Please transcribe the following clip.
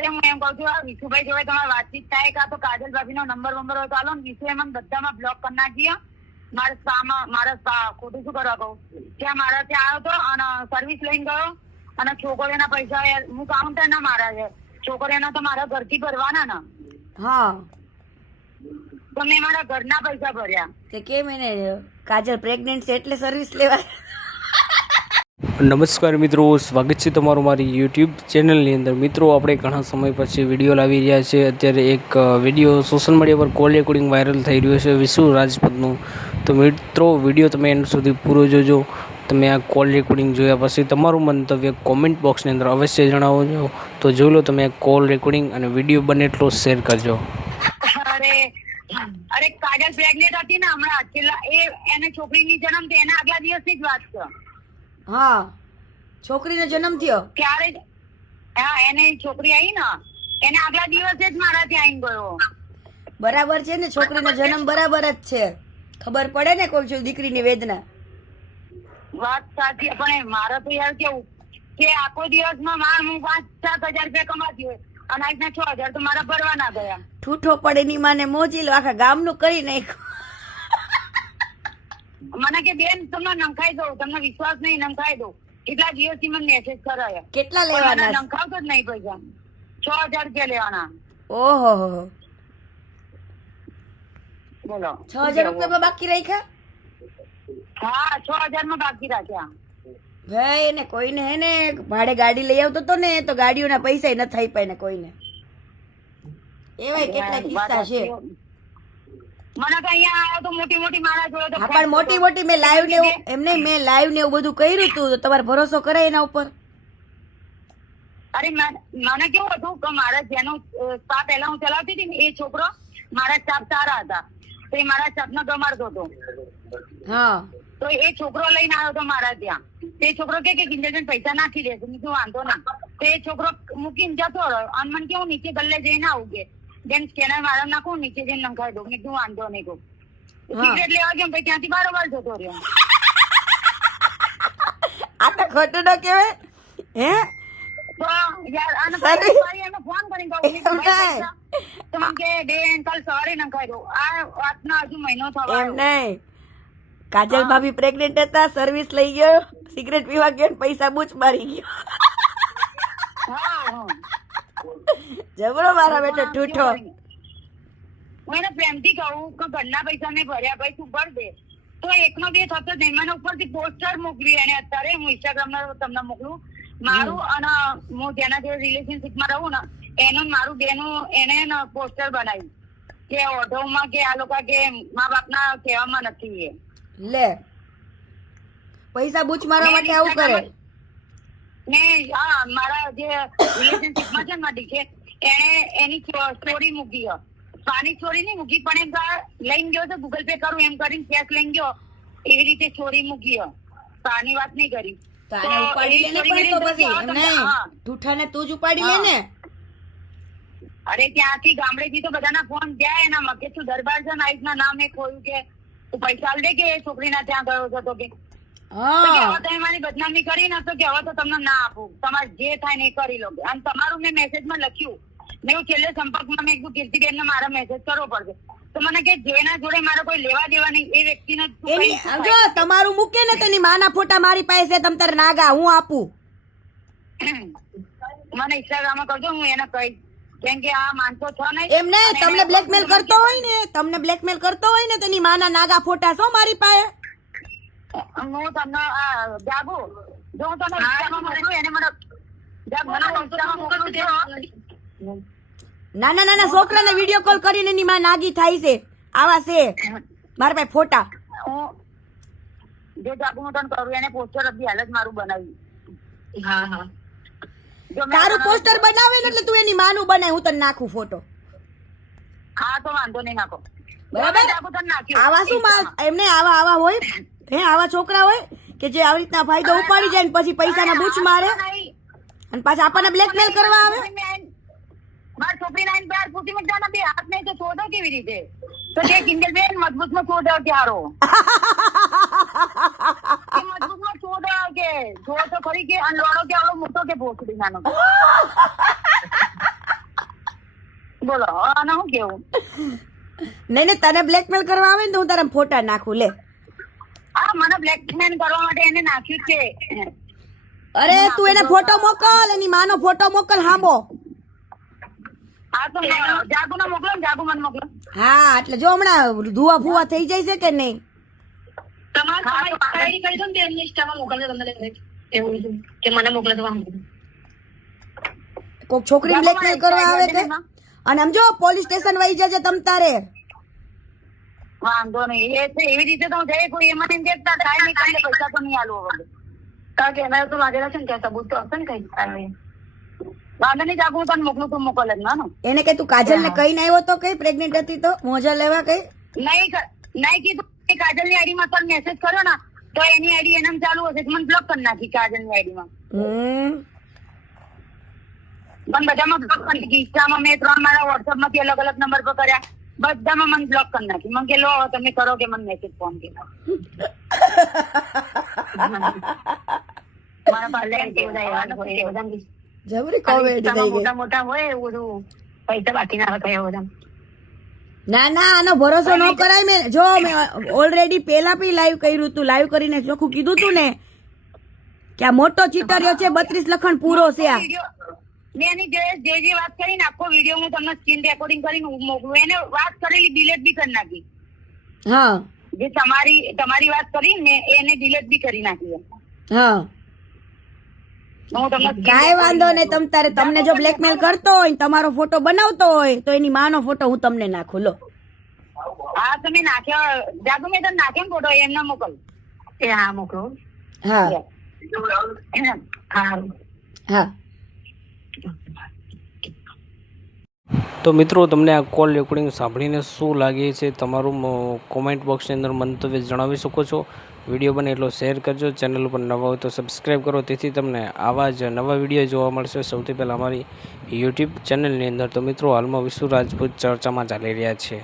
અરે હું એમ કઉ છું આ વિશુભાઈ જોડે તમારી વાતચીત થાય કાં તો કાજલ ભાભીનો નંબર હોય તો આલો ને. વિશુ એમ બધામાં બ્લોક કરી નાખીએ. મારા ખોટું શું કરવા કહું ત્યાં મારા ત્યાં આવ્યો હતો અને સર્વિસ લઈને ગયો અને છોકરીઓના પૈસા હું કાઉન્ટર ના મારા છે. છોકરીઓના તો મારા ઘરથી ભરવાના ને. હા તો મેં મારા ઘરના પૈસા ભર્યા. તે કેમ એને કાજલ પ્રેગ્નેન્ટ છે એટલે સર્વિસ લેવા. નમસ્કાર મિત્રો, સ્વાગત છે તમારું મારી યુટ્યુબ ચેનલની અંદર. મિત્રો, આપણે ઘણા સમય પછી વિડીયો લાવી રહ્યા છે. અત્યારે એક વિડીયો સોશિયલ મીડિયા પર કોલ રેકોર્ડિંગ વાયરલ થઈ રહ્યો છે વિશુ રાજપૂતનું. તો મિત્રો, વિડીયો તમે એન્ડ સુધી પૂરો જોજો. તમે આ કોલ રેકોર્ડિંગ જોયા પછી તમારું મંતવ્ય કોમેન્ટ બોક્સની અંદર અવશ્ય જણાવજો. તો જોઈ લો તમે કોલ રેકોર્ડિંગ અને વિડીયો બને એટલો શેર કરજો. અરે કાજલ પ્રેગ્નેન્ટ હતી ને હમણાં છેલ્લા એને છોકરીની જન્મ થયો એના આગલા દિવસની જ વાત છે. હા, છોકરીનો જન્મ થયો ત્યારે હા એને છોકરી આવી ને એને આગલા દિવસે જ મારા ત્યાં આવી ગયો. બરાબર છે ને, છોકરીનો જન્મ બરાબર જ છે. ખબર પડે ને કોઈ છું દીકરીની વેદના. વાત સાચી, પણ મારે તો યાર કેવું કે આખો દિવસમાં હું 5-7 હજાર રૂપિયા કમાતી હોય અને આજના 6 હજાર તો મારા ભરવા ના ગયા. ઠૂઠો પડે ની માને મોજી લો, આખા ગામનું કરી નાખ્યું. મને કે બેન તમને નંખાઈ દઉં, તમને વિશ્વાસ નહીં નંખાઈ દઉં. કેટલા દિવસથી મને મેસેજ કરાયા. કેટલા લેવાના? નંખાવતો જ નહીં પૈસા. 6,000 રૂપિયા લેવાના. ઓહો, બોલો 6,000 રૂપિયા બાકી રાખ્યા? હા, 6,000 માં બાકી રાખ્યા. ભાઈ એને કોઈને હે ને ભાડે ગાડી લઈ આવતો તો ને તો ગાડીઓના પૈસા ન થઈ પાય ને કોઈને. એવાય કેટલા કિસ્સા છે. મને તો અહીંયા આવ્યો તો મોટી મોટી મારા જોડે તો પણ મોટી મોટી મેં લાઈવ ને એવું એમ નહીં, મેં લાઈવ ને એવું બધું કર્યું હતું. તો તમારે ભરોસો કરાય એના ઉપર? અરે મને કેવું હતું કે મારા જેનો સ્પા પહેલા હું ચલાવતી હતી ને એ છોકરો મારા ચાપ સારા હતા તો એ મારા ચાપને ગમાડતો હતો. હા, તો એ છોકરો લઈને આવ્યો હતો મારા ત્યાં. તે છોકરો કે કિંજલબેન પૈસા નાખી દેશે. મેં કીધું વાંધો ના. તો એ છોકરો મૂકીને જતો રહ્યો અને મને કેવું નીચે ગલ્લે જઈને આવું કે જેમ સ્કેનર મારા નાખું નીચે જઈને નંખાઈ દઉં. મેં કીધું વાંધો નહીં કહું. સિગરેટ લેવા ગયો પછી ત્યાંથી બારોબાર જતો રહ્યો. આ તો ખોટું ન કહેવાય હે. તો યાર આને પછી એને ફોન કરીને કહું તો મને કે બેન કાલ સવારે નંખાઈ દઉં. આ વાતના હજુ મહિનો થવા એમ નહીં, કાજલ ભાભી પ્રેગ્નેન્ટ હતા, સર્વિસ લઈ ગયો, સિગરેટ પીવા ગયો, પૈસા બૂચ મારી ગયો. જબરો મારા બેટો ઠૂઠો. હું એને પ્રેમથી કહું કે ઘરના પૈસા મેં ભર્યા ભાઈ તું ભર દે. તો એકનો બે થતો જ નહીં. મને ઉપરથી પોસ્ટર મોકલી એને. અત્યારે હું ઇન્સ્ટાગ્રામ તમને મોકલું મારું અને હું જેના જોડે રિલેશનશીપમાં રહું ને એનું મારું બેનું એને પોસ્ટર બનાવ્યું કે ઓઢવમાં કે આ લોકો કે મા બાપના કહેવામાં નથી. એ લે પૈસા બૂચ મારવા માટે આવું કરે ને. હા, મારા જે રિલેશનશીપમાં છે ને મારી છે એને એની સ્ટોરી મૂકી. પાની સ્ટોરી નહીં મૂકી પણ એમ લઈને ગયો તો ગૂગલ પે કરું એમ કરીને કેશ લઈને ગયો એવી રીતે સ્ટોરી મૂકી. પાની વાત નહીં કરી. ઠૂઠાને તું જ ઉપાડી લે ને. અરે ત્યાંથી ગામડેથી તો બધાના ફોન જાય એના મકે તું દરબાર છે નાઈટ ના નામે ખોયું કે તું પૈસા દે કે છોકરીના ત્યાં ગયો હતો કે તમે મારી બદનામી કરી ને તો કે હવે તો તમને ના આપું, તમારે જે થાય ને એ કરી લો. અને તમારું મેં મેસેજમાં લખ્યું મેં હું છેલ્લે સંપર્કમાં મેં કીધું કીર્તિબેન ને મારા મેસેજ કરવો પડશે. તો મને કે જેના જોડે મારે કોઈ લેવા દેવા નહીં એ વ્યક્તિને જો તમારું મૂકે ને તેની માના ફોટા મારી પાસે તમ તારે નાગા હું આપું. મને ઇન્સ્ટાગ્રામમાં કરજો, હું એને કહીશ. કેમ કે આ માનતો છો નહીં. એમ નહીં, તમને બ્લેકમેલ કરતો હોય ને, તમને બ્લેકમેલ કરતો હોય ને તેની માના નાગા ફોટા છો મારી પાસે. હું તમને જાગુ જો હું તમને ઇન્સ્ટામાં મોકલું એને મને નાના નાના છોકરાને વિડીયો કોલ કરીને એની માં નાગી થાય છે. આવા છે મારા પાસે ફોટા. જો જાગુ હું તને કરું એને પોસ્ટર અભી હાલ જ મારું બનાવ્યું. હા હા, તારું પોસ્ટર બનાવે ને એટલે તું એની માનું બનાય, હું તને નાખું ફોટો. હા તો વાંધો નહીં, નાખો બરાબર. આવા શું એમને આવા હોય હે, આવા છોકરા હોય કે જે આવી રીતના ફાયદો ઉપાડી જાય ને પછી પૈસાના બૂચ મારે અને પાછા આપણને બ્લેકમેલ કરવા આવે. મારી છોકરીને આઈને પ્યાર પૂછી મજાના બે હાથ નહીં તો છોડો કેવી રીતે? તો કે કિંજલબેન મજબૂત માં છોડો ક્યારો મજબૂત માં છોડો કે જો તો ખરી કે અનલોડો કે આવડો મોટો કે ભોસડી નાનો બોલો આને શું કેવું? નહીં તને બ્લેકમેલ કરવા આવે ને તો હું તારા ફોટા નાખું લે. હા મને બ્લેકમેલ કરવા માટે એને નાખ્યું છે. અરે તું એને ફોટો મોકલ, એની માનો ફોટો મોકલ હાંબો. હા તો જાગુ ને મોકલો ને, જાગુ મને મોકલો. હા એટલે જો હમણાં ધુઆ ફુવા થઈ જાય છે કે નહીં. તમારી આઈડી કરી દો ને, એમની ઇન્સ્ટામાં મોકલજો તમને એવું કે મને મોકલે તો કોક છોકરી બ્લેકમેલ કરવા આવે છે. અને સમજો પોલીસ સ્ટેશન વહી જજે તમ તારે. વાંધો નહીં, એ છે એવી રીતે તો જઈ કોઈ એમાં એમ કેતા કાઈ નહીં કાઈ પૈસા તો નહીં આલવો વગર. કારણ કે એના તો લાગેલા છે ને કે સબૂત તો હશે ને કઈ. વાંધો નહીં જાગું તને મોકલું, તું મોકલ જ ના. એને કઈ તું કાજલ ને કઈ આવ્યો તો કઈ પ્રેગ્નેન્ટ હતી તો મોજા લેવા કઈ નહીં કીધું. કાજલ ની આઈડી માં તને મેસેજ કર્યો ને તો એની આઈડી એનામ ચાલુ હશે, મને બ્લોક કરી નાખી કાજલ ની આઈડી માં. પણ બધામાં બ્લોક કરી નાખી. ઇન્સ્ટામાં મેં 3 મારા વોટ્સઅપ માંથી અલગ અલગ નંબર પર કર્યા, બધામાં મને બ્લોક કરી નાખી. મને કે લો તમે કરો કે મને મેસેજ ફોન કે જબરી કોમેડી થઈ ગઈ. મોટા મોટા હોય એવું બધું પૈસા બાકી ના હોય બધા. ના આનો ભરોસો ન કરાય. મેં જો મેં ઓલરેડી પેલા બી લાઈવ કર્યું તું, લાઈવ કરીને ચોખ્ખું કીધું તું ને કે આ મોટો ચીટરિયો છે, 32 લખણ પૂરો છે. આ મેં એની જે વાત કરીને આખો વિડીયો હું તમને સ્ક્રીન રેકોર્ડિંગ કરીને મોકલું. એને વાત કરેલી ડિલીટ બી કરી નાખી. હા જે તમારી વાત કરી ને એને ડિલીટ બી કરી નાખી. હા કાંઈ વાંધો નહીં. તમ તારે તમને જો બ્લેકમેલ કરતો હોય, તમારો ફોટો બનાવતો હોય તો એની માનો ફોટો હું તમને નાખું. લો હા તમે નાખ્યો જાગુ, મેં તને નાખ્યો ને ફોટો, એમને મોકલ. એ હા મોકલો. હા હા હા. તો મિત્રો તમને આ કોલ રેકોર્ડિંગ સાંભળીને શું લાગે છે તમારું કોમેન્ટ બોક્સની અંદર મંતવ્ય જણાવી શકો છો. વિડીયો બને એટલો શેર કરજો. ચેનલ ઉપર નવા હોય તો સબસ્ક્રાઈબ કરો, તેથી તમને આવા જ નવા વિડીયો જોવા મળશે સૌથી પહેલાં અમારી યુટ્યુબ ચેનલની અંદર. તો મિત્રો હાલમાં વિશુ રાજપૂત ચર્ચામાં ચાલી રહ્યા છે.